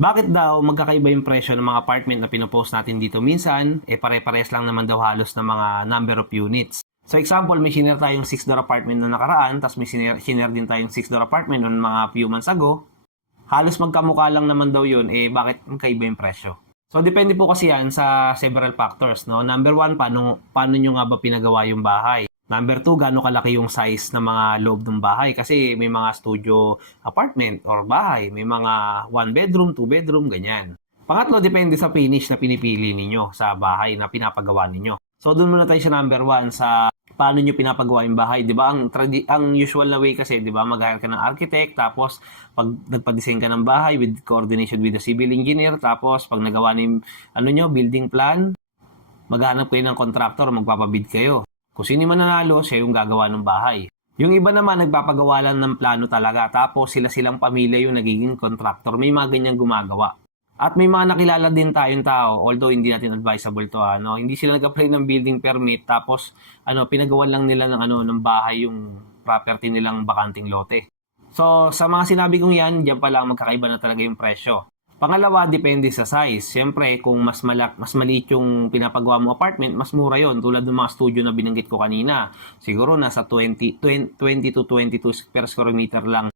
Bakit daw magkakaiba yung presyo ng mga apartment na pinopost natin dito minsan? Eh pare-pares lang naman daw halos ng mga number of units. So example, may sinare tayong 6 door apartment na nakaraan, tapos may sinare, din tayong 6 door apartment noong mga few months ago. Halos magkamukha lang naman daw yun, eh bakit magkaiba yung presyo? So depende po kasi yan sa several factors. No? Number one, paano, paano nyo nga ba pinagawa yung bahay? Number two, gaano kalaki yung size ng mga loob ng bahay? Kasi may mga studio apartment or bahay. May mga one bedroom, two bedroom, ganyan. Pangatlo, depende sa finish na pinipili ninyo sa bahay na pinapagawa ninyo. So doon muna tayo sa number one sa paano nyo pinapagawa yung bahay, 'di ba? Ang tradi- ang usual na way kasi, 'di ba, mag-hire ka ng architect tapos pag nagpa-design ka ng bahay with coordination with the civil engineer tapos pag nagawa na yung ano nyo, building plan, maghanap kayo ng contractor, magpapabid kayo. Kung sino yung mananalo, siya yung gagawa ng bahay. Yung iba naman, nagpapagawa lang ng plano talaga. Tapos sila-silang pamilya yung nagiging contractor. May mga ganyang gumagawa. At may mga nakilala din tayong tao, although hindi natin advisable to ano, hindi sila nag-apply ng building permit tapos ano, pinagawan lang nila ng ano ng bahay yung property nilang bakanting lote. So, sa mga sinabi kong yan, diyan pa lang magkakaiba na talaga yung presyo. Pangalawa, depende sa size. Siyempre, kung mas malak, mas maliit yung pinapagawa mo apartment, mas mura yon Tulad ng mga studio na binanggit ko kanina. Siguro nasa 20, 20, 20 to 22 per square meter lang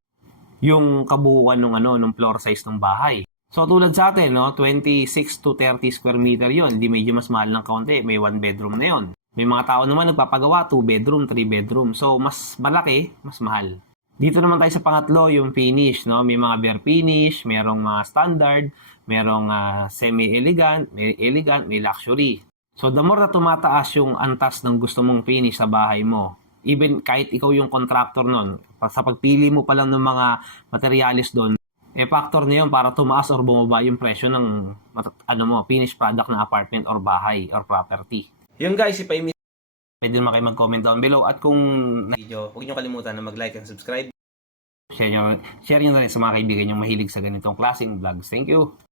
yung kabuuan ng ano, ng floor size ng bahay. So tulad sa atin, no, 26 to 30 square meter yon Hindi medyo mas mahal ng kaunti. May one bedroom na yon May mga tao naman nagpapagawa 2 bedroom, 3 bedroom. So mas malaki, mas mahal. Dito naman tayo sa pangatlo, yung finish, no? May mga bare finish, merong mga standard, merong ah, semi-elegant, may elegant, may luxury. So the more na tumataas yung antas ng gusto mong finish sa bahay mo, even kahit ikaw yung contractor nun, sa pagpili mo pa lang ng mga materialis doon, eh factor na yun para tumaas or bumaba yung presyo ng ano mo, finished product na apartment or bahay or property. Yun guys, if I Pwede naman kayo mag-comment down below at kung video, huwag niyo kalimutan na mag-like and subscribe. Share niyo, share niyo na rin sa mga kaibigan niyo mahilig sa ganitong klaseng vlogs. Thank you!